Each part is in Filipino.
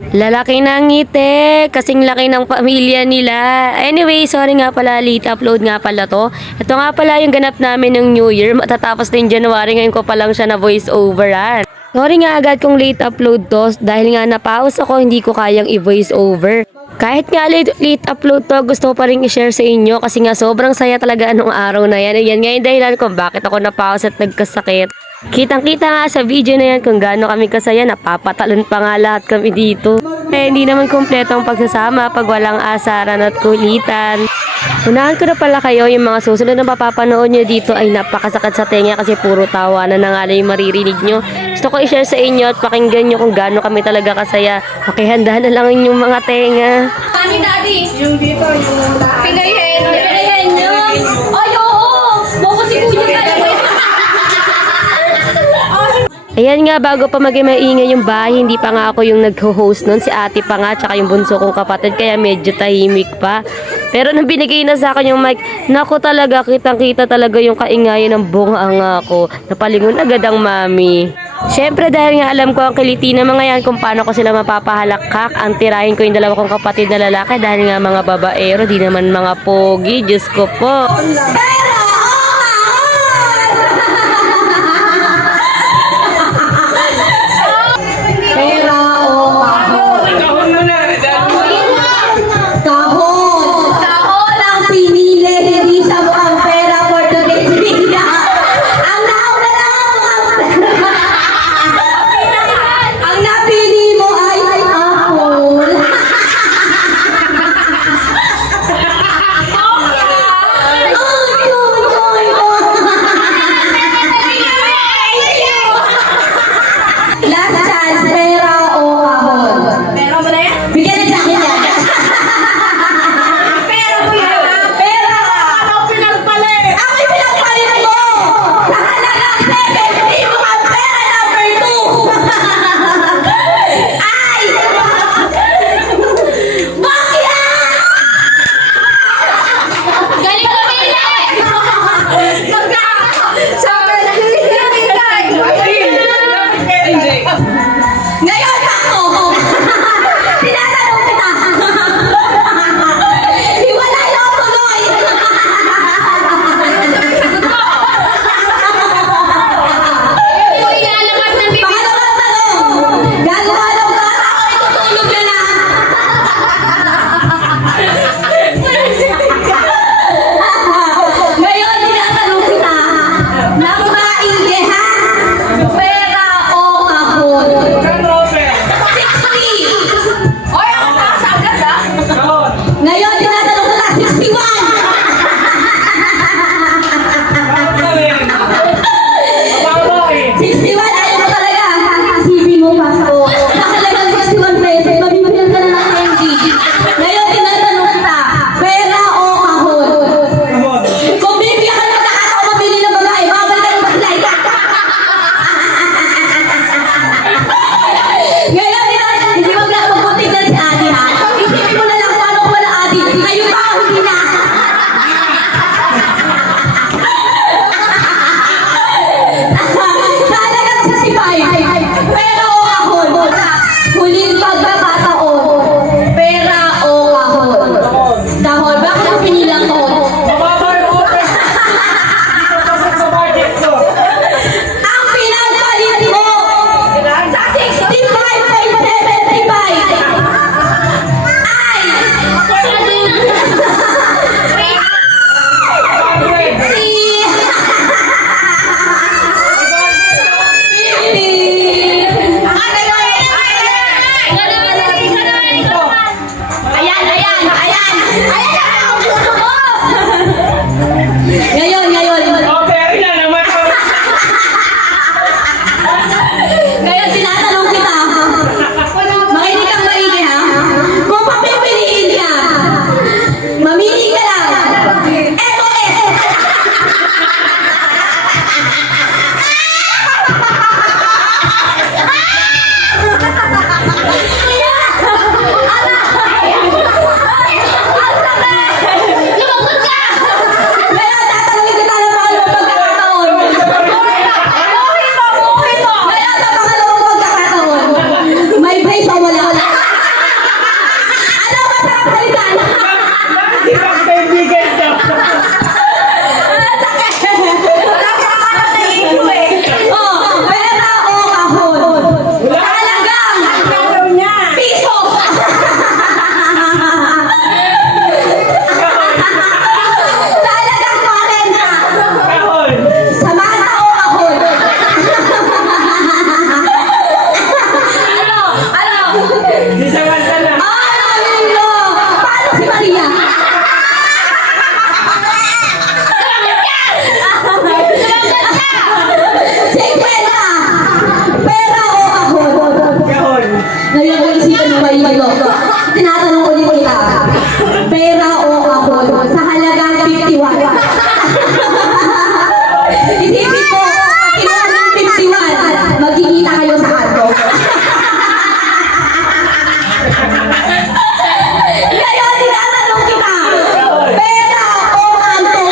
Lalaki ng ngiti, kasing laki ng pamilya nila. Anyway, sorry nga pala, late upload nga pala to. Ito nga pala yung ganap namin ng New Year. Matatapos na yung January, ngayon ko pa lang siya na voice overan. Sorry nga agad kung late upload to, dahil nga na-pause ako, hindi ko kayang i-voice over. Kahit nga late upload to, gusto ko pa rin i-share sa inyo kasi nga sobrang saya talaga anong araw na yan. Yan nga yung dahilan kung bakit ako na-pause at nagkasakit. Kitang-kita nga sa video na yan kung gaano kami kasaya, napapatalon pa nga lahat kami dito. Hindi naman kumpleto ang pagsasama pag walang asaran at kulitan. Unahan ko na pala kayo, yung mga susunod na mapapanood nyo dito ay napakasakit sa tenga kasi puro tawanan na nga lang yung maririnig nyo. Gusto ko i-share sa inyo at pakinggan nyo kung gaano kami talaga kasaya. Pakihandahan na lang yung mga tenga. Ani daddy? Yung dito, yung pinayin. Pinayin nyo? Ay, oo! Boko si kuya tayo. Ayan nga, bago pa maging maingay yung bahay, hindi pa nga ako yung nag-host nun. Si ate pa nga, tsaka yung bunso kong kapatid, kaya medyo tahimik pa. Pero nung binigay na sa akin yung mic, naku talaga, kitang-kita talaga yung kaingayan ng bunganga ko. Napalingon agad ang mami. Siyempre dahil nga alam ko ang kiliti ng mga yan kung paano ko sila mapapahalakak, ang tirahin ko yung dalawa kong kapatid na lalaki dahil nga mga babaero, di naman mga pogi. Diyos ko po. Kahon ang pinili, hindi siya mukhang pera for today's video. Ang nauna lang ang napili mo ay apple. Oh, sarili mo. Tinatanong ulit kita. Pera o kahon sa halagang 51. Isipin mo, kinuha ng 51, magkikita kayo sa kanto. Ngayon, tinatanong kita. Pera o kanto?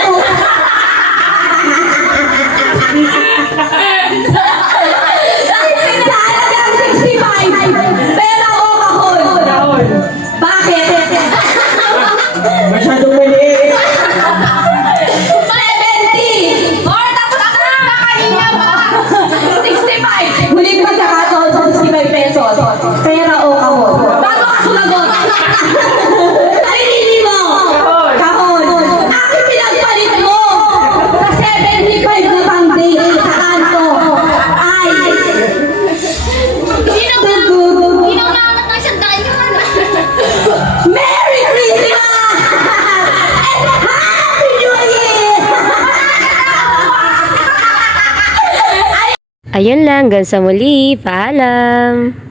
Isipin sa halagang 65. Pera o kahon? Bakit? Masyadong maliit. 70! Or tapos na! Kanina pa! 65! Huling pagkakataon sa 65 pesos. Pera o kahon? Bago ka sumagot! Pinili mo! Kahon! Aking pinagpalit mo! Sa 75 na pang-day sa kanto ay... Ginangangat ng isang daan yun. Merry Christmas! And Happy New Year! Ayun lang, hanggang sa muli. Paalam!